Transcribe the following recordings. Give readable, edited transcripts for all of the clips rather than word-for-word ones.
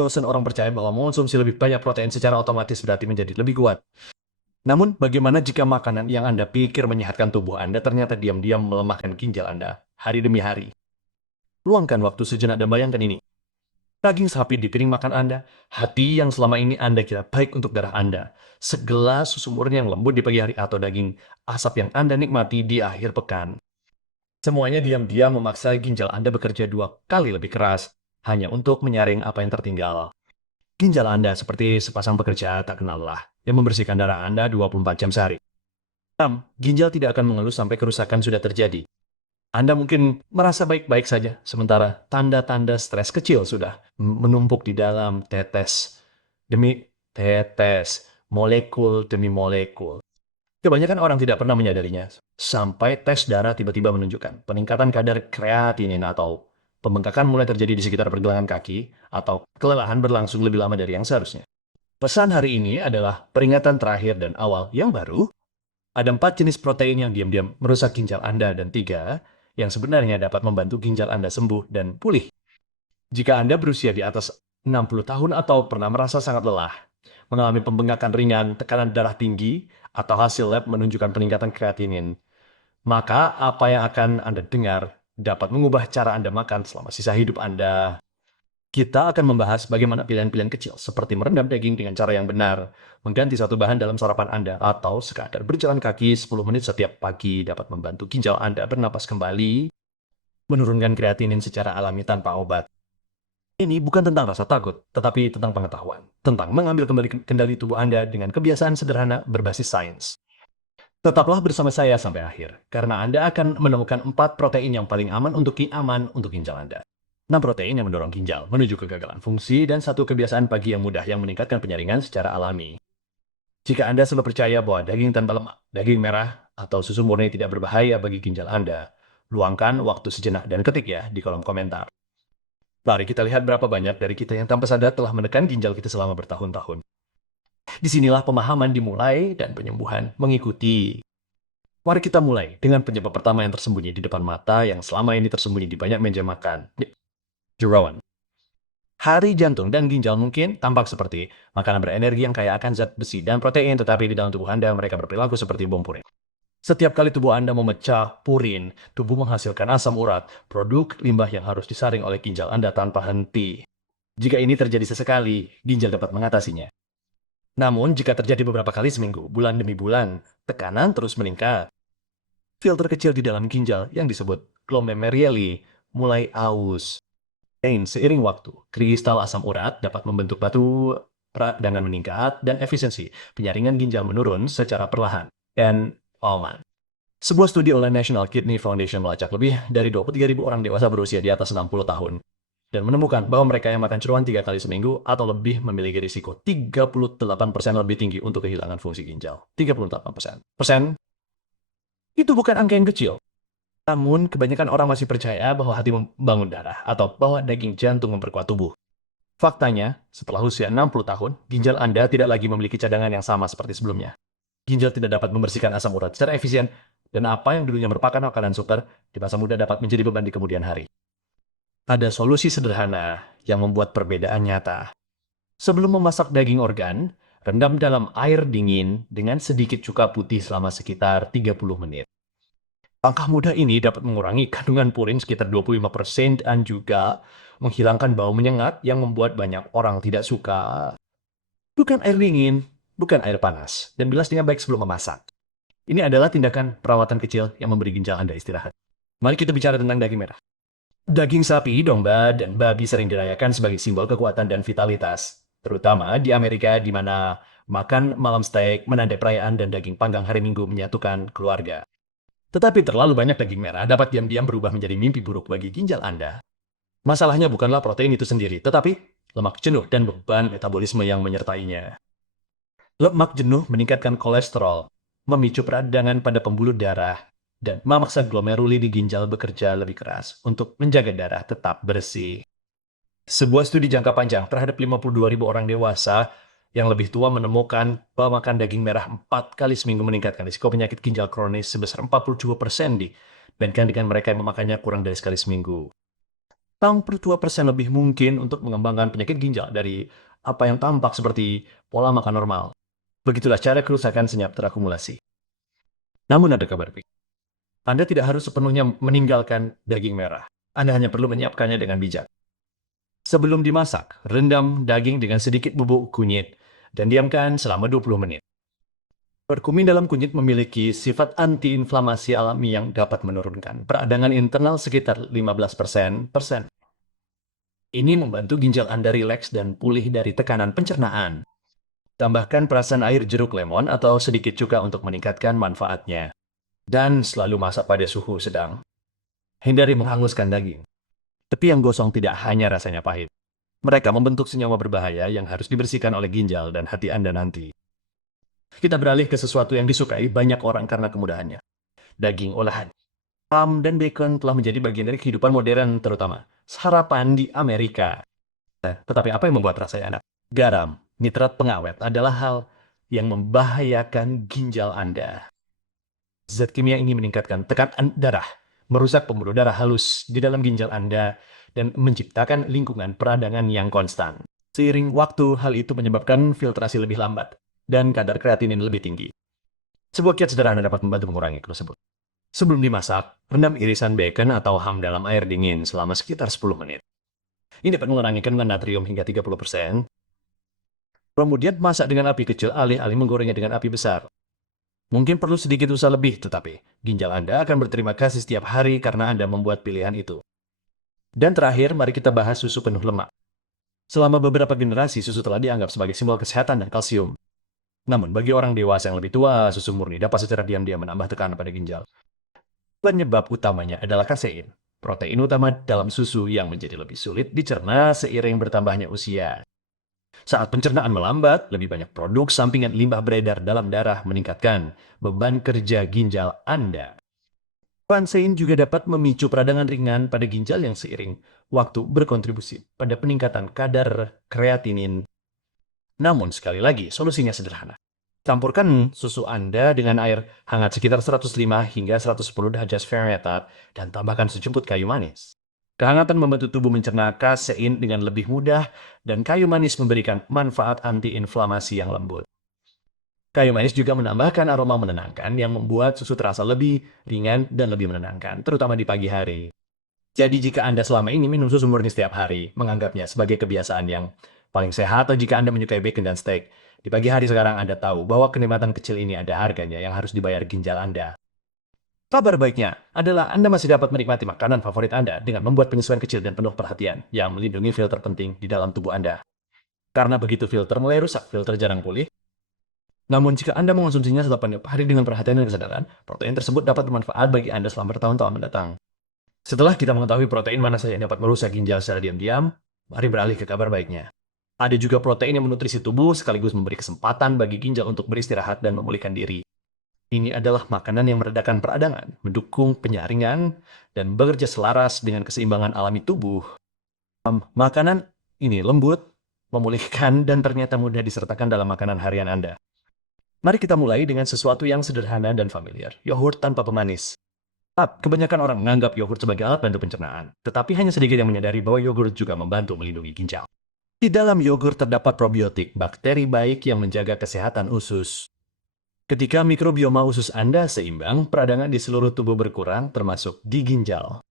Dosen orang percaya bahwa mengonsumsi lebih banyak protein secara otomatis berarti menjadi lebih kuat. Namun, bagaimana jika makanan yang Anda pikir menyehatkan tubuh Anda ternyata diam-diam melemahkan ginjal Anda hari demi hari? Luangkan waktu sejenak dan bayangkan ini. Daging sapi di piring makan Anda, hati yang selama ini Anda kira baik untuk darah Anda, segelas susu murni yang lembut di pagi hari atau daging asap yang Anda nikmati di akhir pekan. Semuanya diam-diam memaksa ginjal Anda bekerja 2 kali lebih keras, hanya untuk menyaring apa yang tertinggal. Ginjal Anda seperti sepasang pekerja tak kenal lelah, yang membersihkan darah Anda 24 jam sehari. Ginjal tidak akan mengeluh sampai kerusakan sudah terjadi. Anda mungkin merasa baik-baik saja, sementara tanda-tanda stres kecil sudah menumpuk di dalam tetes demi tetes, molekul demi molekul. Kebanyakan orang tidak pernah menyadarinya, sampai tes darah tiba-tiba menunjukkan peningkatan kadar kreatinin atau pembengkakan mulai terjadi di sekitar pergelangan kaki, atau kelelahan berlangsung lebih lama dari yang seharusnya. Pesan hari ini adalah peringatan terakhir dan awal yang baru. Ada 4 jenis protein yang diam-diam merusak ginjal Anda dan 3 yang sebenarnya dapat membantu ginjal Anda sembuh dan pulih. Jika Anda berusia di atas 60 tahun atau pernah merasa sangat lelah, mengalami pembengkakan ringan, tekanan darah tinggi, atau hasil lab menunjukkan peningkatan kreatinin, maka apa yang akan Anda dengar dapat mengubah cara Anda makan selama sisa hidup Anda. Kita akan membahas bagaimana pilihan-pilihan kecil seperti merendam daging dengan cara yang benar, mengganti satu bahan dalam sarapan Anda, atau sekadar berjalan kaki 10 menit setiap pagi dapat membantu ginjal Anda bernapas kembali, menurunkan kreatinin secara alami tanpa obat. Ini bukan tentang rasa takut, tetapi tentang pengetahuan, tentang mengambil kembali kendali tubuh Anda dengan kebiasaan sederhana berbasis sains. Tetaplah bersama saya sampai akhir, karena Anda akan menemukan 4 protein yang paling aman untuk ginjal Anda. 6 protein yang mendorong ginjal menuju kegagalan fungsi, dan 1 kebiasaan pagi yang mudah yang meningkatkan penyaringan secara alami. Jika Anda selalu percaya bahwa daging tanpa lemak, daging merah, atau susu murni tidak berbahaya bagi ginjal Anda, luangkan waktu sejenak dan ketik ya di kolom komentar. Mari kita lihat berapa banyak dari kita yang tanpa sadar telah menekan ginjal kita selama bertahun-tahun. Disinilah pemahaman dimulai dan penyembuhan mengikuti. Mari kita mulai dengan penyebab pertama yang tersembunyi di depan mata yang selama ini tersembunyi di banyak meja makan. Jeroan. Hari jantung dan ginjal mungkin tampak seperti makanan berenergi yang kaya akan zat besi dan protein, tetapi di dalam tubuh Anda mereka berperilaku seperti bom purin. Setiap kali tubuh Anda memecah purin, tubuh menghasilkan asam urat, produk limbah yang harus disaring oleh ginjal Anda tanpa henti. Jika ini terjadi sesekali, ginjal dapat mengatasinya. Namun, jika terjadi beberapa kali seminggu, bulan demi bulan, tekanan terus meningkat. Filter kecil di dalam ginjal yang disebut glomeruli mulai aus. Dan seiring waktu, kristal asam urat dapat membentuk batu peradangan meningkat dan efisiensi penyaringan ginjal menurun secara perlahan. Dan aman. Sebuah studi oleh National Kidney Foundation melacak lebih dari 23.000 orang dewasa berusia di atas 60 tahun dan menemukan bahwa mereka yang makan jeroan 3 kali seminggu atau lebih memiliki risiko 38% lebih tinggi untuk kehilangan fungsi ginjal. 38%. Itu bukan angka yang kecil. Namun, kebanyakan orang masih percaya bahwa hati membangun darah atau bahwa daging jantung memperkuat tubuh. Faktanya, setelah usia 60 tahun, ginjal Anda tidak lagi memiliki cadangan yang sama seperti sebelumnya. Ginjal tidak dapat membersihkan asam urat secara efisien, dan apa yang dulunya merupakan makanan super, di masa muda dapat menjadi beban di kemudian hari. Ada solusi sederhana yang membuat perbedaan nyata. Sebelum memasak daging organ, rendam dalam air dingin dengan sedikit cuka putih selama sekitar 30 menit. Langkah mudah ini dapat mengurangi kandungan purin sekitar 25% dan juga menghilangkan bau menyengat yang membuat banyak orang tidak suka. Bukan air dingin, bukan air panas, dan bilas dengan baik sebelum memasak. Ini adalah tindakan perawatan kecil yang memberi ginjal Anda istirahat. Mari kita bicara tentang daging merah. Daging sapi, domba, dan babi sering dirayakan sebagai simbol kekuatan dan vitalitas. Terutama di Amerika di mana makan malam steak, menandai perayaan, dan daging panggang hari Minggu menyatukan keluarga. Tetapi terlalu banyak daging merah dapat diam-diam berubah menjadi mimpi buruk bagi ginjal Anda. Masalahnya bukanlah protein itu sendiri, tetapi lemak jenuh dan beban metabolisme yang menyertainya. Lemak jenuh meningkatkan kolesterol, memicu peradangan pada pembuluh darah, dan memaksa glomeruli di ginjal bekerja lebih keras untuk menjaga darah tetap bersih. Sebuah studi jangka panjang terhadap 52.000 orang dewasa yang lebih tua menemukan bahwa makan daging merah 4 kali seminggu meningkatkan risiko penyakit ginjal kronis sebesar 42% dibandingkan dengan mereka yang memakannya kurang dari sekali seminggu. 62% lebih mungkin untuk mengembangkan penyakit ginjal dari apa yang tampak seperti pola makan normal. Begitulah cara kerusakan senyap terakumulasi. Namun ada kabar baik. Anda tidak harus sepenuhnya meninggalkan daging merah. Anda hanya perlu menyiapkannya dengan bijak. Sebelum dimasak, rendam daging dengan sedikit bubuk kunyit dan diamkan selama 20 menit. Kurkumin dalam kunyit memiliki sifat antiinflamasi alami yang dapat menurunkan peradangan internal sekitar 15%. Ini membantu ginjal Anda rileks dan pulih dari tekanan pencernaan. Tambahkan perasan air jeruk lemon atau sedikit cuka untuk meningkatkan manfaatnya. Dan selalu masak pada suhu sedang. Hindari menghanguskan daging. Tepi yang gosong tidak hanya rasanya pahit. Mereka membentuk senyawa berbahaya yang harus dibersihkan oleh ginjal dan hati Anda nanti. Kita beralih ke sesuatu yang disukai banyak orang karena kemudahannya. Daging olahan. Ham dan bacon telah menjadi bagian dari kehidupan modern, terutama sarapan di Amerika. Tetapi apa yang membuat rasanya enak? Garam, nitrat pengawet adalah hal yang membahayakan ginjal Anda. Zat kimia ini meningkatkan tekanan darah, merusak pembuluh darah halus di dalam ginjal Anda, dan menciptakan lingkungan peradangan yang konstan. Seiring waktu, hal itu menyebabkan filtrasi lebih lambat dan kadar kreatinin lebih tinggi. Sebuah kiat sederhana dapat membantu mengurangi tersebut. Sebelum dimasak, rendam irisan bacon atau ham dalam air dingin selama sekitar 10 menit. Ini dapat mengurangi kandungan natrium hingga 30%. Kemudian masak dengan api kecil alih-alih menggorengnya dengan api besar. Mungkin perlu sedikit usaha lebih, tetapi ginjal Anda akan berterima kasih setiap hari karena Anda membuat pilihan itu. Dan terakhir, mari kita bahas susu penuh lemak. Selama beberapa generasi, susu telah dianggap sebagai simbol kesehatan dan kalsium. Namun, bagi orang dewasa yang lebih tua, susu murni dapat secara diam-diam menambah tekanan pada ginjal. Penyebab utamanya adalah kasein, protein utama dalam susu yang menjadi lebih sulit dicerna seiring bertambahnya usia. Saat pencernaan melambat, lebih banyak produk sampingan limbah beredar dalam darah meningkatkan beban kerja ginjal Anda. Kasein juga dapat memicu peradangan ringan pada ginjal yang seiring waktu berkontribusi pada peningkatan kadar kreatinin. Namun sekali lagi, solusinya sederhana. Campurkan susu Anda dengan air hangat sekitar 105 hingga 110 derajat Fahrenheit dan tambahkan sejumput kayu manis. Kehangatan membantu tubuh mencerna kasein dengan lebih mudah dan kayu manis memberikan manfaat antiinflamasi yang lembut. Kayu manis juga menambahkan aroma menenangkan yang membuat susu terasa lebih ringan dan lebih menenangkan, terutama di pagi hari. Jadi jika Anda selama ini minum susu murni setiap hari, menganggapnya sebagai kebiasaan yang paling sehat, atau jika Anda menyukai bacon dan steak, di pagi hari sekarang Anda tahu bahwa kenikmatan kecil ini ada harganya yang harus dibayar ginjal Anda. Kabar baiknya adalah Anda masih dapat menikmati makanan favorit Anda dengan membuat penyesuaian kecil dan penuh perhatian yang melindungi filter penting di dalam tubuh Anda. Karena begitu filter mulai rusak, filter jarang pulih. Namun jika Anda mengonsumsinya setelah hari dengan perhatian dan kesadaran, protein tersebut dapat bermanfaat bagi Anda selama bertahun-tahun mendatang. Setelah kita mengetahui protein mana saja yang dapat merusak ginjal secara diam-diam, mari beralih ke kabar baiknya. Ada juga protein yang menutrisi tubuh sekaligus memberi kesempatan bagi ginjal untuk beristirahat dan memulihkan diri. Ini adalah makanan yang meredakan peradangan, mendukung penyaringan, dan bekerja selaras dengan keseimbangan alami tubuh. Makanan ini lembut, memulihkan, dan ternyata mudah disertakan dalam makanan harian Anda. Mari kita mulai dengan sesuatu yang sederhana dan familiar, yogurt tanpa pemanis. Kebanyakan orang menganggap yogurt sebagai alat bantu pencernaan, tetapi hanya sedikit yang menyadari bahwa yogurt juga membantu melindungi ginjal. Di dalam yogurt terdapat probiotik, bakteri baik yang menjaga kesehatan usus. Ketika mikrobioma usus Anda seimbang, peradangan di seluruh tubuh berkurang, termasuk di ginjal.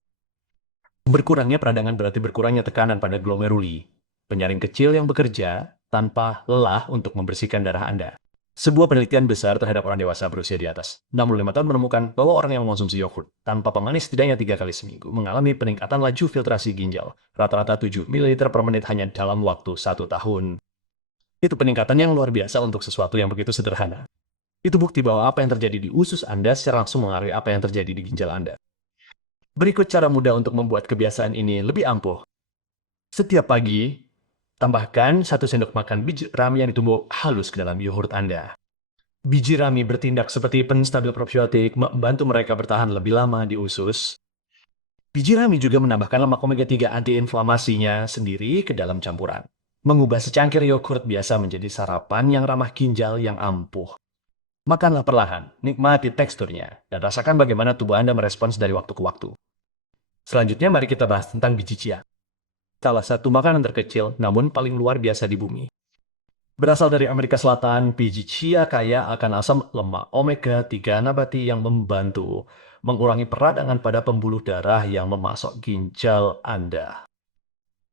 Berkurangnya peradangan berarti berkurangnya tekanan pada glomeruli, penyaring kecil yang bekerja tanpa lelah untuk membersihkan darah Anda. Sebuah penelitian besar terhadap orang dewasa berusia di atas 65 tahun menemukan bahwa orang yang mengonsumsi yogurt tanpa pemanis setidaknya 3 kali seminggu mengalami peningkatan laju filtrasi ginjal, rata-rata 7 ml per menit hanya dalam waktu 1 tahun. Itu peningkatan yang luar biasa untuk sesuatu yang begitu sederhana. Itu bukti bahwa apa yang terjadi di usus Anda secara langsung mengaruhi apa yang terjadi di ginjal Anda. Berikut cara mudah untuk membuat kebiasaan ini lebih ampuh. Setiap pagi, tambahkan 1 sendok makan biji rami yang ditumbuk halus ke dalam yogurt Anda. Biji rami bertindak seperti penstabil probiotik, membantu mereka bertahan lebih lama di usus. Biji rami juga menambahkan lemak omega 3 antiinflamasinya sendiri ke dalam campuran, mengubah secangkir yogurt biasa menjadi sarapan yang ramah ginjal yang ampuh. Makanlah perlahan, nikmati teksturnya, dan rasakan bagaimana tubuh Anda merespons dari waktu ke waktu. Selanjutnya, mari kita bahas tentang biji chia. Salah satu makanan terkecil namun paling luar biasa di bumi. Berasal dari Amerika Selatan, biji chia kaya akan asam lemak omega-3 nabati yang membantu mengurangi peradangan pada pembuluh darah yang memasok ginjal Anda.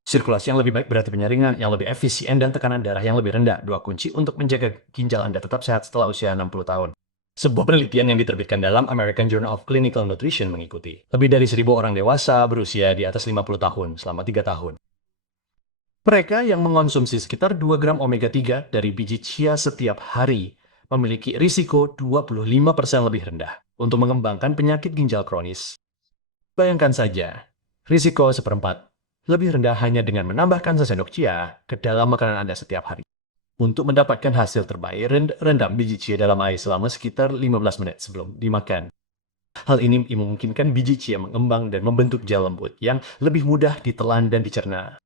Sirkulasi yang lebih baik berarti penyaringan yang lebih efisien dan tekanan darah yang lebih rendah. Dua kunci untuk menjaga ginjal Anda tetap sehat setelah usia 60 tahun. Sebuah penelitian yang diterbitkan dalam American Journal of Clinical Nutrition mengikuti lebih dari 1.000 orang dewasa berusia di atas 50 tahun selama 3 tahun. Mereka yang mengonsumsi sekitar 2 gram omega-3 dari biji chia setiap hari memiliki risiko 25% lebih rendah untuk mengembangkan penyakit ginjal kronis. Bayangkan saja, risiko seperempat lebih rendah hanya dengan menambahkan sesendok chia ke dalam makanan Anda setiap hari. Untuk mendapatkan hasil terbaik, rendam biji chia dalam air selama sekitar 15 menit sebelum dimakan. Hal ini memungkinkan biji chia mengembang dan membentuk gel lembut yang lebih mudah ditelan dan dicerna.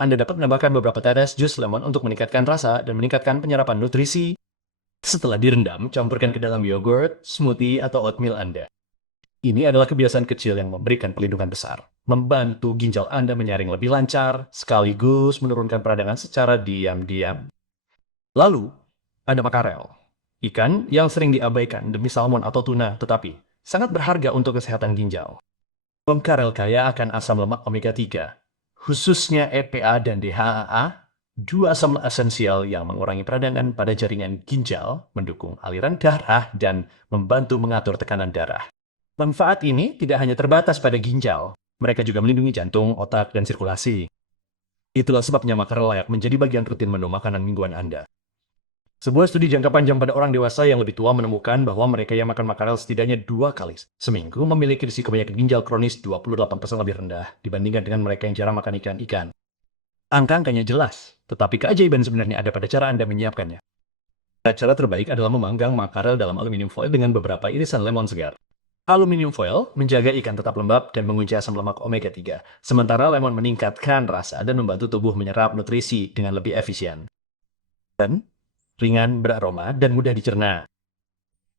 Anda dapat menambahkan beberapa tetes jus lemon untuk meningkatkan rasa dan meningkatkan penyerapan nutrisi. Setelah direndam, campurkan ke dalam yogurt, smoothie, atau oatmeal Anda. Ini adalah kebiasaan kecil yang memberikan perlindungan besar, membantu ginjal Anda menyaring lebih lancar, sekaligus menurunkan peradangan secara diam-diam. Lalu, ada makarel, ikan yang sering diabaikan demi salmon atau tuna, tetapi sangat berharga untuk kesehatan ginjal. Makarel kaya akan asam lemak omega-3, khususnya EPA dan DHA, dua asam esensial yang mengurangi peradangan pada jaringan ginjal, mendukung aliran darah, dan membantu mengatur tekanan darah. Manfaat ini tidak hanya terbatas pada ginjal, mereka juga melindungi jantung, otak, dan sirkulasi. Itulah sebabnya makarel layak menjadi bagian rutin menu makanan mingguan Anda. Sebuah studi jangka panjang pada orang dewasa yang lebih tua menemukan bahwa mereka yang makan makarel setidaknya 2 kali seminggu memiliki risiko penyakit ginjal kronis 28% lebih rendah dibandingkan dengan mereka yang jarang makan ikan. Angka-angkanya jelas, tetapi keajaiban sebenarnya ada pada cara Anda menyiapkannya. Cara terbaik adalah memanggang makarel dalam aluminium foil dengan beberapa irisan lemon segar. Aluminium foil menjaga ikan tetap lembab dan mengunci asam lemak omega-3, sementara lemon meningkatkan rasa dan membantu tubuh menyerap nutrisi dengan lebih efisien. Dan ringan, beraroma, dan mudah dicerna.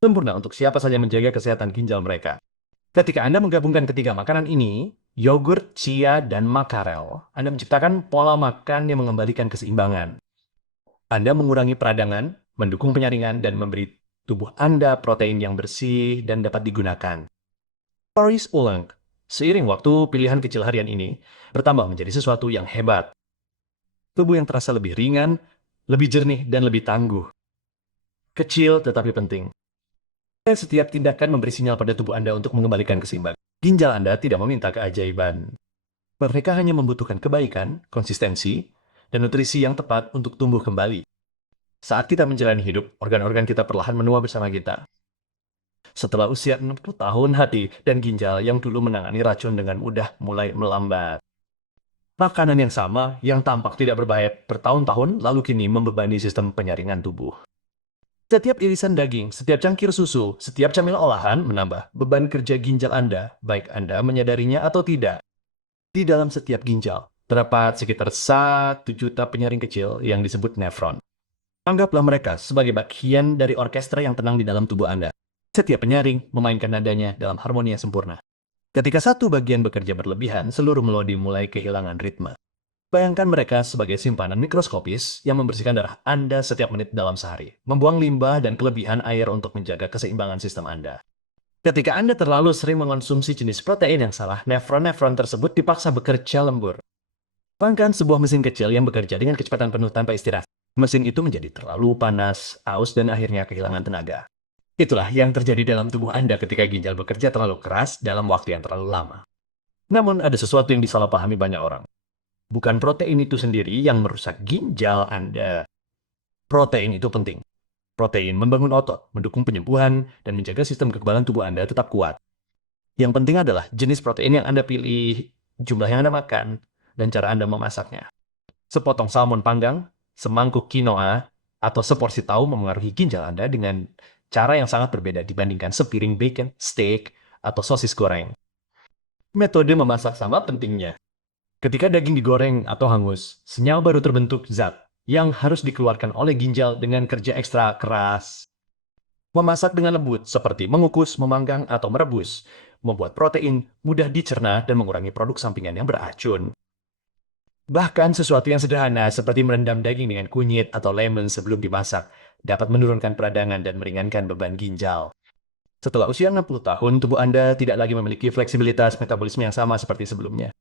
Sempurna untuk siapa saja menjaga kesehatan ginjal mereka. Ketika Anda menggabungkan ketiga makanan ini, yogurt, chia, dan makarel, Anda menciptakan pola makan yang mengembalikan keseimbangan. Anda mengurangi peradangan, mendukung penyaringan, dan memberi tubuh Anda protein yang bersih dan dapat digunakan. Paris ulang, seiring waktu pilihan kecil harian ini bertambah menjadi sesuatu yang hebat. Tubuh yang terasa lebih ringan, lebih jernih, dan lebih tangguh. Kecil tetapi penting. Dan setiap tindakan memberi sinyal pada tubuh Anda untuk mengembalikan keseimbangan. Ginjal Anda tidak meminta keajaiban. Mereka hanya membutuhkan kebaikan, konsistensi, dan nutrisi yang tepat untuk tumbuh kembali. Saat kita menjalani hidup, organ-organ kita perlahan menua bersama kita. Setelah usia 60 tahun, hati dan ginjal yang dulu menangani racun dengan mudah mulai melambat. Makanan yang sama, yang tampak tidak berbahaya bertahun-tahun, lalu kini membebani sistem penyaringan tubuh. Setiap irisan daging, setiap cangkir susu, setiap camilan olahan menambah beban kerja ginjal Anda, baik Anda menyadarinya atau tidak. Di dalam setiap ginjal, terdapat sekitar 1 juta penyaring kecil yang disebut nefron. Anggaplah mereka sebagai bagian dari orkestra yang tenang di dalam tubuh Anda. Setiap penyaring memainkan nadanya dalam harmoni yang sempurna. Ketika satu bagian bekerja berlebihan, seluruh melodi mulai kehilangan ritme. Bayangkan mereka sebagai simpanan mikroskopis yang membersihkan darah Anda setiap menit dalam sehari, membuang limbah dan kelebihan air untuk menjaga keseimbangan sistem Anda. Ketika Anda terlalu sering mengonsumsi jenis protein yang salah, nefron-nefron tersebut dipaksa bekerja lembur. Bayangkan sebuah mesin kecil yang bekerja dengan kecepatan penuh tanpa istirahat. Mesin itu menjadi terlalu panas, aus, dan akhirnya kehilangan tenaga. Itulah yang terjadi dalam tubuh Anda ketika ginjal bekerja terlalu keras dalam waktu yang terlalu lama. Namun ada sesuatu yang disalahpahami banyak orang. Bukan protein itu sendiri yang merusak ginjal Anda. Protein itu penting. Protein membangun otot, mendukung penyembuhan, dan menjaga sistem kekebalan tubuh Anda tetap kuat. Yang penting adalah jenis protein yang Anda pilih, jumlah yang Anda makan, dan cara Anda memasaknya. Sepotong salmon panggang, semangkuk quinoa, atau seporsi tahu memengaruhi ginjal Anda dengan cara yang sangat berbeda dibandingkan sepiring bacon, steak, atau sosis goreng. Metode memasak sama pentingnya. Ketika daging digoreng atau hangus, senyawa baru terbentuk zat yang harus dikeluarkan oleh ginjal dengan kerja ekstra keras. Memasak dengan lembut seperti mengukus, memanggang, atau merebus, membuat protein mudah dicerna dan mengurangi produk sampingan yang beracun. Bahkan sesuatu yang sederhana seperti merendam daging dengan kunyit atau lemon sebelum dimasak dapat menurunkan peradangan dan meringankan beban ginjal. Setelah usia 60 tahun, tubuh Anda tidak lagi memiliki fleksibilitas metabolisme yang sama seperti sebelumnya.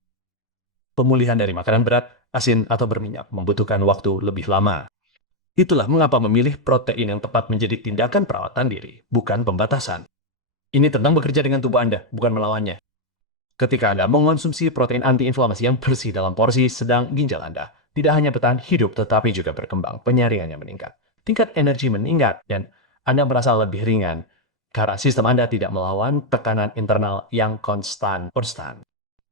Pemulihan dari makanan berat, asin, atau berminyak membutuhkan waktu lebih lama. Itulah mengapa memilih protein yang tepat menjadi tindakan perawatan diri, bukan pembatasan. Ini tentang bekerja dengan tubuh Anda, bukan melawannya. Ketika Anda mengonsumsi protein antiinflamasi yang bersih dalam porsi sedang, ginjal Anda tidak hanya bertahan hidup tetapi juga berkembang, penyaringannya meningkat, tingkat energi meningkat, dan Anda merasa lebih ringan karena sistem Anda tidak melawan tekanan internal yang konstan.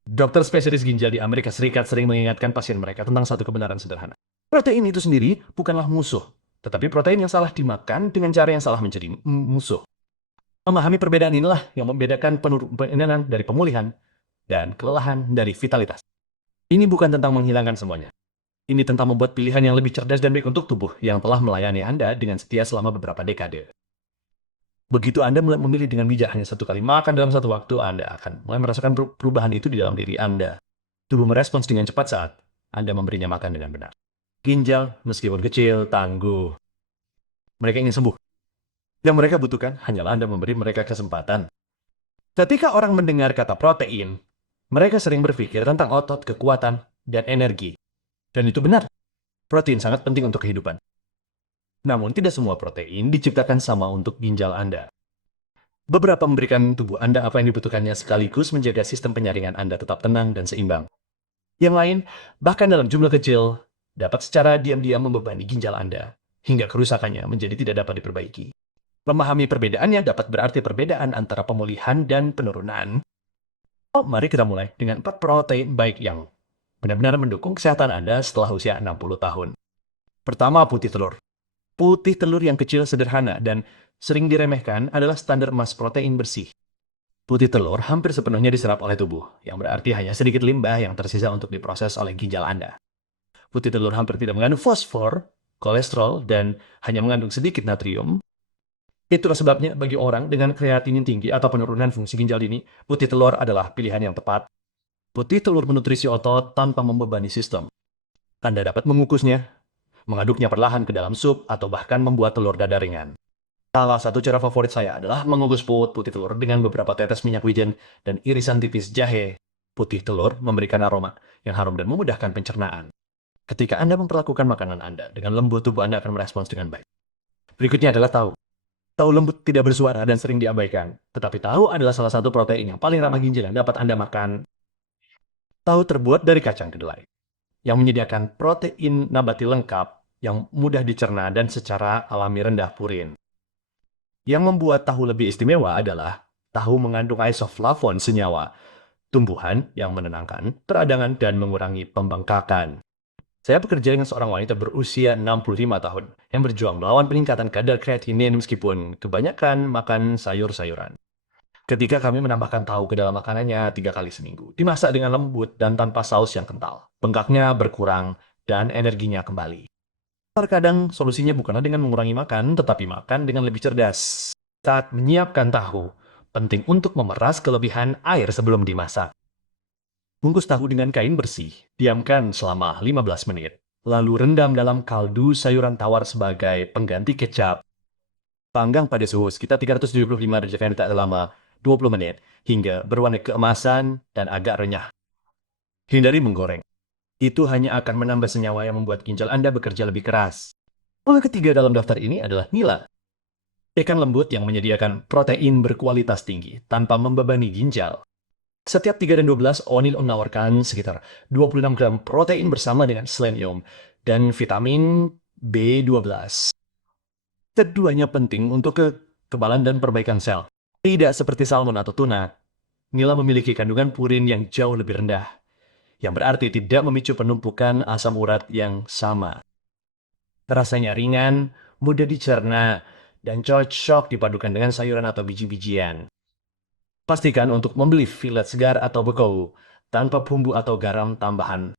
Dokter spesialis ginjal di Amerika Serikat sering mengingatkan pasien mereka tentang satu kebenaran sederhana. Protein itu sendiri bukanlah musuh, tetapi protein yang salah dimakan dengan cara yang salah menjadi musuh. Memahami perbedaan inilah yang membedakan penurunan dari pemulihan dan kelelahan dari vitalitas. Ini bukan tentang menghilangkan semuanya. Ini tentang membuat pilihan yang lebih cerdas dan baik untuk tubuh yang telah melayani Anda dengan setia selama beberapa dekade. Begitu Anda mulai memilih dengan bijak hanya satu kali makan dalam satu waktu, Anda akan mulai merasakan perubahan itu di dalam diri Anda. Tubuh merespons dengan cepat saat Anda memberinya makan dengan benar. Ginjal, meskipun kecil, tangguh. Mereka ingin sembuh. Yang mereka butuhkan hanyalah Anda memberi mereka kesempatan. Ketika orang mendengar kata protein, mereka sering berpikir tentang otot, kekuatan, dan energi. Dan itu benar. Protein sangat penting untuk kehidupan. Namun, tidak semua protein diciptakan sama untuk ginjal Anda. Beberapa memberikan tubuh Anda apa yang dibutuhkannya sekaligus menjaga sistem penyaringan Anda tetap tenang dan seimbang. Yang lain, bahkan dalam jumlah kecil, dapat secara diam-diam membebani ginjal Anda, hingga kerusakannya menjadi tidak dapat diperbaiki. Memahami perbedaannya dapat berarti perbedaan antara pemulihan dan penurunan. Mari kita mulai dengan 4 protein baik yang benar-benar mendukung kesehatan Anda setelah usia 60 tahun. Pertama, putih telur. Putih telur yang kecil, sederhana, dan sering diremehkan adalah standar emas protein bersih. Putih telur hampir sepenuhnya diserap oleh tubuh, yang berarti hanya sedikit limbah yang tersisa untuk diproses oleh ginjal Anda. Putih telur hampir tidak mengandung fosfor, kolesterol, dan hanya mengandung sedikit natrium. Itulah sebabnya bagi orang dengan kreatinin tinggi atau penurunan fungsi ginjal dini, putih telur adalah pilihan yang tepat. Putih telur menutrisi otot tanpa membebani sistem. Anda dapat mengukusnya, mengaduknya perlahan ke dalam sup, atau bahkan membuat telur dadar ringan. Salah satu cara favorit saya adalah mengukus putih telur dengan beberapa tetes minyak wijen dan irisan tipis jahe. Putih telur memberikan aroma yang harum dan memudahkan pencernaan. Ketika Anda memperlakukan makanan Anda dengan lembut, tubuh Anda akan merespons dengan baik. Berikutnya adalah tahu. Tahu lembut tidak bersuara dan sering diabaikan, tetapi tahu adalah salah satu protein yang paling ramah ginjal yang dapat Anda makan. Tahu terbuat dari kacang kedelai, yang menyediakan protein nabati lengkap yang mudah dicerna dan secara alami rendah purin. Yang membuat tahu lebih istimewa adalah tahu mengandung isoflavon, senyawa tumbuhan yang menenangkan peradangan dan mengurangi pembengkakan. Saya bekerja dengan seorang wanita berusia 65 tahun yang berjuang melawan peningkatan kadar kreatinin meskipun kebanyakan makan sayur-sayuran. Ketika kami menambahkan tahu ke dalam makanannya 3 kali seminggu, dimasak dengan lembut dan tanpa saus yang kental, bengkaknya berkurang dan energinya kembali. Terkadang solusinya bukanlah dengan mengurangi makan, tetapi makan dengan lebih cerdas. Saat menyiapkan tahu, penting untuk memeras kelebihan air sebelum dimasak. Bungkus tahu dengan kain bersih, diamkan selama 15 menit, lalu rendam dalam kaldu sayuran tawar sebagai pengganti kecap. Panggang pada suhu sekitar 375 derajat Fahrenheit selama 20 menit, hingga berwarna keemasan dan agak renyah. Hindari menggoreng. Itu hanya akan menambah senyawa yang membuat ginjal Anda bekerja lebih keras. Lalu ketiga dalam daftar ini adalah nila. Ikan lembut yang menyediakan protein berkualitas tinggi tanpa membebani ginjal. Setiap 3 dan 12, O'Neill menawarkan sekitar 26 gram protein bersama dengan selenium dan vitamin B12. Keduanya penting untuk kekebalan dan perbaikan sel. Tidak seperti salmon atau tuna, nila memiliki kandungan purin yang jauh lebih rendah, yang berarti tidak memicu penumpukan asam urat yang sama. Rasanya ringan, mudah dicerna, dan cocok dipadukan dengan sayuran atau biji-bijian. Pastikan untuk membeli filet segar atau bekou, tanpa bumbu atau garam tambahan.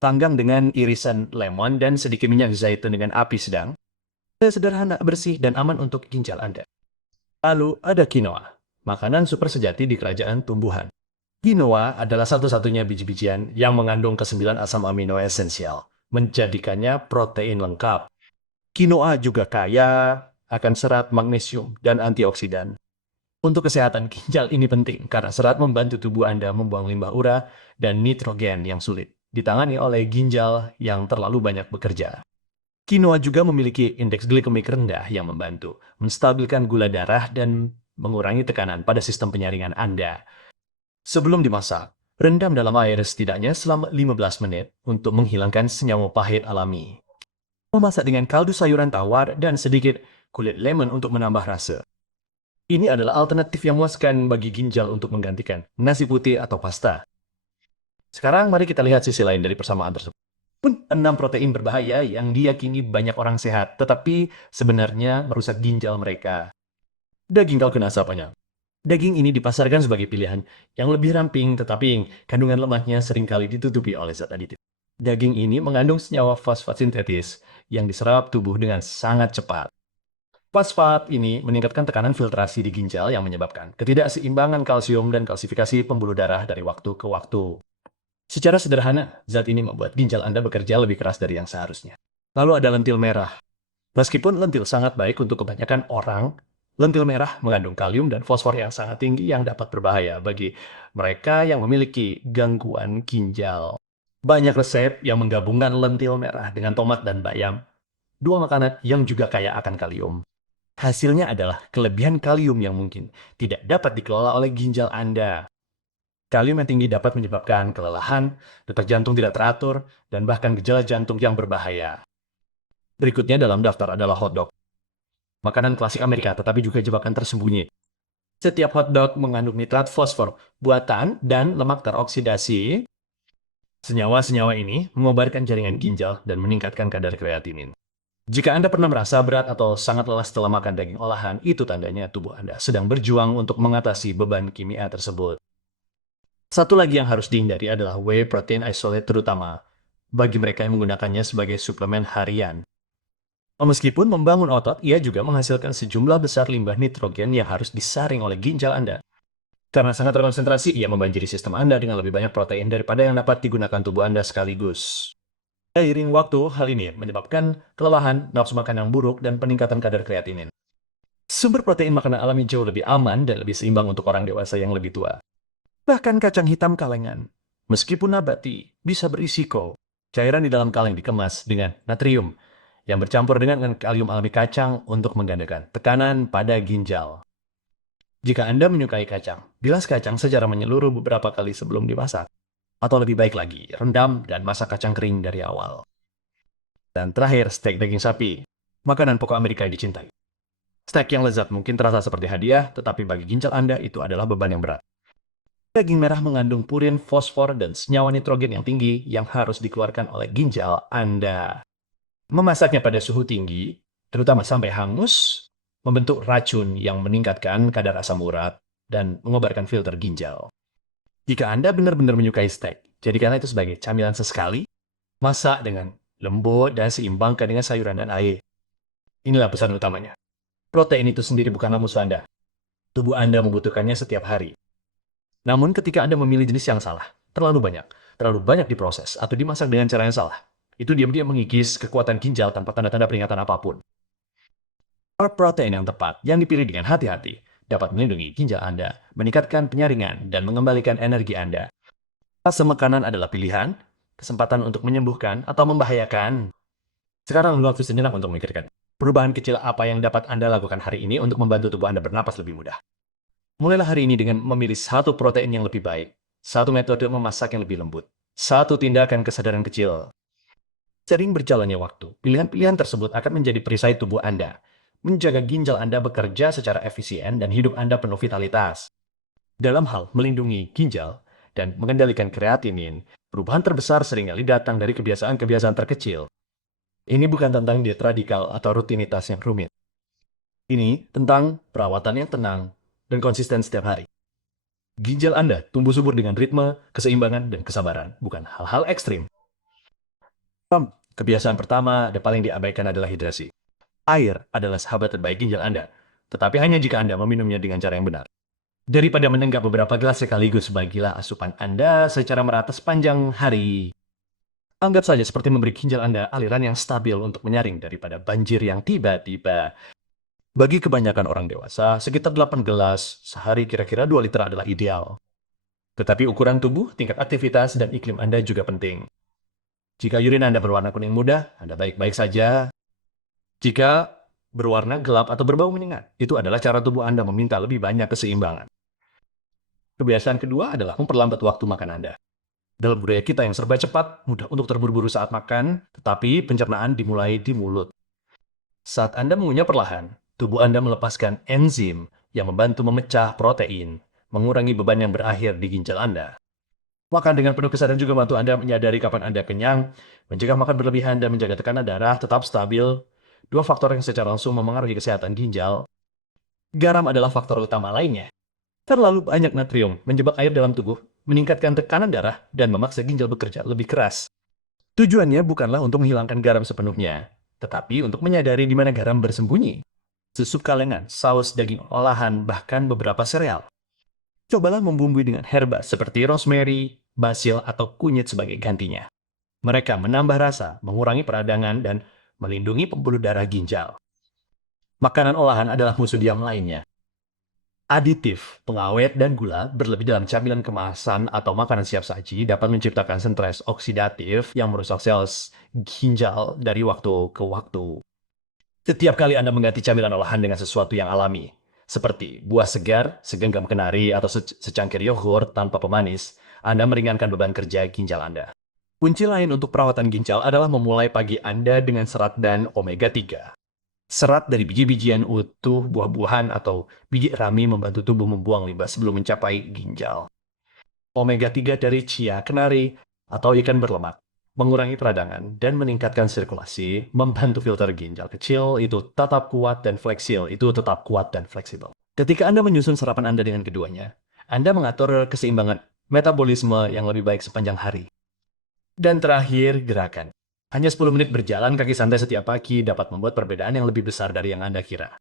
Panggang dengan irisan lemon dan sedikit minyak zaitun dengan api sedang. Sederhana, bersih, dan aman untuk ginjal Anda. Lalu ada quinoa, makanan super sejati di kerajaan tumbuhan. Quinoa adalah satu-satunya biji-bijian yang mengandung ke-9 asam amino esensial, menjadikannya protein lengkap. Quinoa juga kaya akan serat, magnesium, dan antioksidan. Untuk kesehatan ginjal ini penting karena serat membantu tubuh Anda membuang limbah ura dan nitrogen yang sulit ditangani oleh ginjal yang terlalu banyak bekerja. Quinoa juga memiliki indeks glikemik rendah yang membantu menstabilkan gula darah dan mengurangi tekanan pada sistem penyaringan Anda. Sebelum dimasak, rendam dalam air setidaknya selama 15 menit untuk menghilangkan senyawa pahit alami. Memasak dengan kaldu sayuran tawar dan sedikit kulit lemon untuk menambah rasa. Ini adalah alternatif yang memuaskan bagi ginjal untuk menggantikan nasi putih atau pasta. Sekarang mari kita lihat sisi lain dari persamaan tersebut. 6 protein berbahaya yang diyakini banyak orang sehat, tetapi sebenarnya merusak ginjal mereka. Daging kalkun asapnya. Daging ini dipasarkan sebagai pilihan yang lebih ramping, tetapi kandungan lemaknya seringkali ditutupi oleh zat aditif. Daging ini mengandung senyawa fosfat sintetis yang diserap tubuh dengan sangat cepat. Fosfat ini meningkatkan tekanan filtrasi di ginjal yang menyebabkan ketidakseimbangan kalsium dan kalsifikasi pembuluh darah dari waktu ke waktu. Secara sederhana, zat ini membuat ginjal Anda bekerja lebih keras dari yang seharusnya. Lalu ada lentil merah. Meskipun lentil sangat baik untuk kebanyakan orang, lentil merah mengandung kalium dan fosfor yang sangat tinggi yang dapat berbahaya bagi mereka yang memiliki gangguan ginjal. Banyak resep yang menggabungkan lentil merah dengan tomat dan bayam, dua makanan yang juga kaya akan kalium. Hasilnya adalah kelebihan kalium yang mungkin tidak dapat dikelola oleh ginjal Anda. Kalium yang tinggi dapat menyebabkan kelelahan, detak jantung tidak teratur, dan bahkan gejala jantung yang berbahaya. Berikutnya dalam daftar adalah hotdog. Makanan klasik Amerika tetapi juga jebakan tersembunyi. Setiap hotdog mengandung nitrat fosfor buatan dan lemak teroksidasi. Senyawa-senyawa ini mengobarkan jaringan ginjal dan meningkatkan kadar kreatinin. Jika Anda pernah merasa berat atau sangat lelah setelah makan daging olahan, itu tandanya tubuh Anda sedang berjuang untuk mengatasi beban kimia tersebut. Satu lagi yang harus dihindari adalah whey protein isolate, terutama bagi mereka yang menggunakannya sebagai suplemen harian. Meskipun membangun otot, ia juga menghasilkan sejumlah besar limbah nitrogen yang harus disaring oleh ginjal Anda. Karena sangat terkonsentrasi, ia membanjiri sistem Anda dengan lebih banyak protein daripada yang dapat digunakan tubuh Anda sekaligus. Seiring waktu, hal ini menyebabkan kelelahan, nafsu makan yang buruk, dan peningkatan kadar kreatinin. Sumber protein makanan alami jauh lebih aman dan lebih seimbang untuk orang dewasa yang lebih tua. Bahkan kacang hitam kalengan, meskipun nabati, bisa berisiko. Cairan di dalam kaleng dikemas dengan natrium yang bercampur dengan kalium alami kacang untuk menggandakan tekanan pada ginjal. Jika Anda menyukai kacang, bilas kacang secara menyeluruh beberapa kali sebelum dimasak. Atau lebih baik lagi, rendam dan masak kacang kering dari awal. Dan terakhir, steak daging sapi. Makanan pokok Amerika yang dicintai. Steak yang lezat mungkin terasa seperti hadiah, tetapi bagi ginjal Anda itu adalah beban yang berat. Daging merah mengandung purin, fosfor, dan senyawa nitrogen yang tinggi yang harus dikeluarkan oleh ginjal Anda. Memasaknya pada suhu tinggi, terutama sampai hangus, membentuk racun yang meningkatkan kadar asam urat dan mengobarkan filter ginjal. Jika Anda benar-benar menyukai steak, jadikanlah itu sebagai camilan sesekali, masak dengan lembut dan seimbangkan dengan sayuran dan air. Inilah pesan utamanya. Protein itu sendiri bukanlah musuh Anda. Tubuh Anda membutuhkannya setiap hari. Namun ketika Anda memilih jenis yang salah, terlalu banyak diproses atau dimasak dengan cara yang salah, itu diam-diam mengikis kekuatan ginjal tanpa tanda-tanda peringatan apapun. Protein yang tepat, yang dipilih dengan hati-hati, dapat melindungi ginjal Anda, meningkatkan penyaringan, dan mengembalikan energi Anda. Fase makanan adalah pilihan, kesempatan untuk menyembuhkan atau membahayakan. Sekarang waktu sejenak untuk memikirkan perubahan kecil apa yang dapat Anda lakukan hari ini untuk membantu tubuh Anda bernapas lebih mudah. Mulailah hari ini dengan memilih satu protein yang lebih baik, satu metode memasak yang lebih lembut, satu tindakan kesadaran kecil. Sering berjalannya waktu, pilihan-pilihan tersebut akan menjadi perisai tubuh Anda, menjaga ginjal Anda bekerja secara efisien dan hidup Anda penuh vitalitas. Dalam hal melindungi ginjal dan mengendalikan kreatinin, perubahan terbesar seringkali datang dari kebiasaan-kebiasaan terkecil. Ini bukan tentang diet radikal atau rutinitas yang rumit. Ini tentang perawatan yang tenang dan konsisten setiap hari. Ginjal Anda tumbuh subur dengan ritme, keseimbangan, dan kesabaran, bukan hal-hal ekstrim. Kebiasaan pertama dan paling diabaikan adalah hidrasi. Air adalah sahabat terbaik ginjal Anda, tetapi hanya jika Anda meminumnya dengan cara yang benar. Daripada menenggak beberapa gelas sekaligus, bagilah asupan Anda secara merata sepanjang hari. Anggap saja seperti memberi ginjal Anda aliran yang stabil untuk menyaring daripada banjir yang tiba-tiba. Bagi kebanyakan orang dewasa, sekitar 8 gelas sehari kira-kira 2 liter adalah ideal. Tetapi ukuran tubuh, tingkat aktivitas, dan iklim Anda juga penting. Jika urin Anda berwarna kuning muda, Anda baik-baik saja. Jika berwarna gelap atau berbau menyengat, itu adalah cara tubuh Anda meminta lebih banyak keseimbangan. Kebiasaan kedua adalah memperlambat waktu makan Anda. Dalam budaya kita yang serba cepat, mudah untuk terburu-buru saat makan, tetapi pencernaan dimulai di mulut. Saat Anda mengunyah perlahan, tubuh Anda melepaskan enzim yang membantu memecah protein, mengurangi beban yang berakhir di ginjal Anda. Makan dengan penuh kesadaran juga membantu Anda menyadari kapan Anda kenyang, mencegah makan berlebihan, dan menjaga tekanan darah tetap stabil. Dua faktor yang secara langsung memengaruhi kesehatan ginjal. Garam adalah faktor utama lainnya. Terlalu banyak natrium menjebak air dalam tubuh, meningkatkan tekanan darah, dan memaksa ginjal bekerja lebih keras. Tujuannya bukanlah untuk menghilangkan garam sepenuhnya, tetapi untuk menyadari di mana garam bersembunyi. Susu kalengan, saus daging olahan, bahkan beberapa sereal. Cobalah membumbui dengan herba seperti rosemary, basil, atau kunyit sebagai gantinya. Mereka menambah rasa, mengurangi peradangan, dan melindungi pembuluh darah ginjal. Makanan olahan adalah musuh diam lainnya. Aditif, pengawet, dan gula berlebih dalam camilan kemasan atau makanan siap saji dapat menciptakan stres oksidatif yang merusak sel ginjal dari waktu ke waktu. Setiap kali Anda mengganti camilan olahan dengan sesuatu yang alami, seperti buah segar, segenggam kenari, atau secangkir yogurt tanpa pemanis, Anda meringankan beban kerja ginjal Anda. Kunci lain untuk perawatan ginjal adalah memulai pagi Anda dengan serat dan omega 3. Serat dari biji-bijian utuh, buah-buahan, atau biji rami membantu tubuh membuang limbah sebelum mencapai ginjal. Omega 3 dari chia, kenari, atau ikan berlemak mengurangi peradangan dan meningkatkan sirkulasi, membantu filter ginjal kecil itu tetap kuat dan fleksibel. Ketika Anda menyusun sarapan Anda dengan keduanya, Anda mengatur keseimbangan metabolisme yang lebih baik sepanjang hari. Dan terakhir, gerakan. Hanya 10 menit berjalan kaki santai setiap pagi dapat membuat perbedaan yang lebih besar dari yang Anda kira.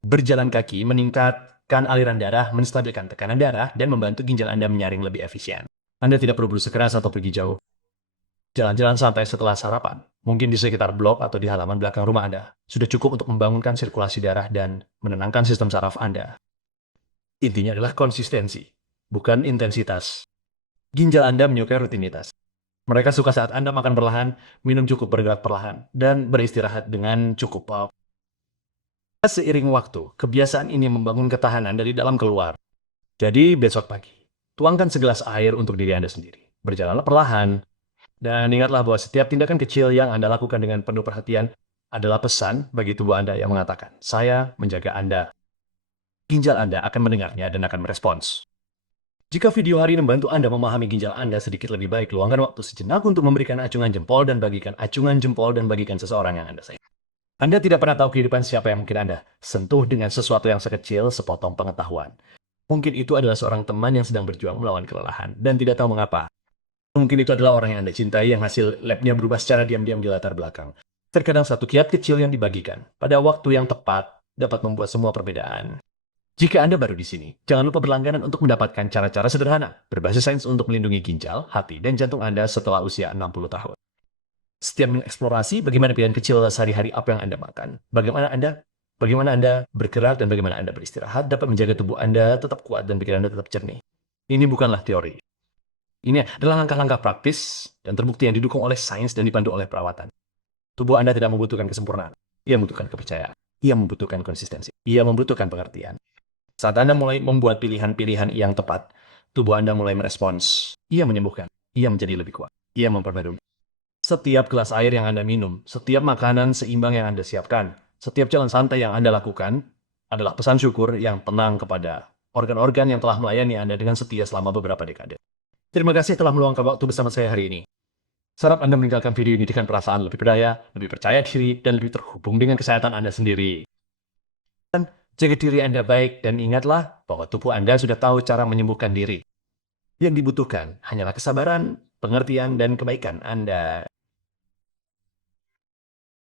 Berjalan kaki meningkatkan aliran darah, menstabilkan tekanan darah, dan membantu ginjal Anda menyaring lebih efisien. Anda tidak perlu berusaha keras atau pergi jauh. Jalan-jalan santai setelah sarapan, mungkin di sekitar blok atau di halaman belakang rumah Anda, sudah cukup untuk membangunkan sirkulasi darah dan menenangkan sistem saraf Anda. Intinya adalah konsistensi, bukan intensitas. Ginjal Anda menyukai rutinitas. Mereka suka saat Anda makan perlahan, minum cukup, bergerak perlahan, dan beristirahat dengan cukup. Seiring waktu, kebiasaan ini membangun ketahanan dari dalam keluar. Jadi besok pagi, tuangkan segelas air untuk diri Anda sendiri. Berjalanlah perlahan. Dan ingatlah bahwa setiap tindakan kecil yang Anda lakukan dengan penuh perhatian adalah pesan bagi tubuh Anda yang mengatakan, "Saya menjaga Anda." Ginjal Anda akan mendengarnya dan akan merespons. Jika video hari ini membantu Anda memahami ginjal Anda sedikit lebih baik, luangkan waktu sejenak untuk memberikan acungan jempol dan bagikan seseorang yang Anda sayang. Anda tidak pernah tahu kehidupan siapa yang mungkin Anda sentuh dengan sesuatu yang sekecil sepotong pengetahuan. Mungkin itu adalah seorang teman yang sedang berjuang melawan kelelahan dan tidak tahu mengapa. Mungkin itu adalah orang yang Anda cintai yang hasil labnya berubah secara diam-diam di latar belakang. Terkadang satu kiat kecil yang dibagikan pada waktu yang tepat dapat membuat semua perbedaan. Jika Anda baru di sini, jangan lupa berlangganan untuk mendapatkan cara-cara sederhana berbasis sains untuk melindungi ginjal, hati, dan jantung Anda setelah usia 60 tahun. Setiap mengeksplorasi bagaimana pilihan kecil sehari-hari apa yang Anda makan, bagaimana Anda bergerak, dan bagaimana Anda beristirahat dapat menjaga tubuh Anda tetap kuat dan pikiran Anda tetap jernih. Ini bukanlah teori. Ini adalah langkah-langkah praktis dan terbukti yang didukung oleh sains dan dipandu oleh perawatan. Tubuh Anda tidak membutuhkan kesempurnaan. Ia membutuhkan kepercayaan. Ia membutuhkan konsistensi. Ia membutuhkan pengertian. Saat Anda mulai membuat pilihan-pilihan yang tepat, tubuh Anda mulai merespons. Ia menyembuhkan. Ia menjadi lebih kuat. Ia memperbarui. Setiap gelas air yang Anda minum, setiap makanan seimbang yang Anda siapkan, setiap jalan santai yang Anda lakukan adalah pesan syukur yang tenang kepada organ-organ yang telah melayani Anda dengan setia selama beberapa dekade. Terima kasih telah meluangkan waktu bersama saya hari ini. Harap Anda meninggalkan video ini dengan perasaan lebih berdaya, lebih percaya diri, dan lebih terhubung dengan kesehatan Anda sendiri. Dan jaga diri Anda baik, dan ingatlah bahwa tubuh Anda sudah tahu cara menyembuhkan diri. Yang dibutuhkan hanyalah kesabaran, pengertian, dan kebaikan Anda.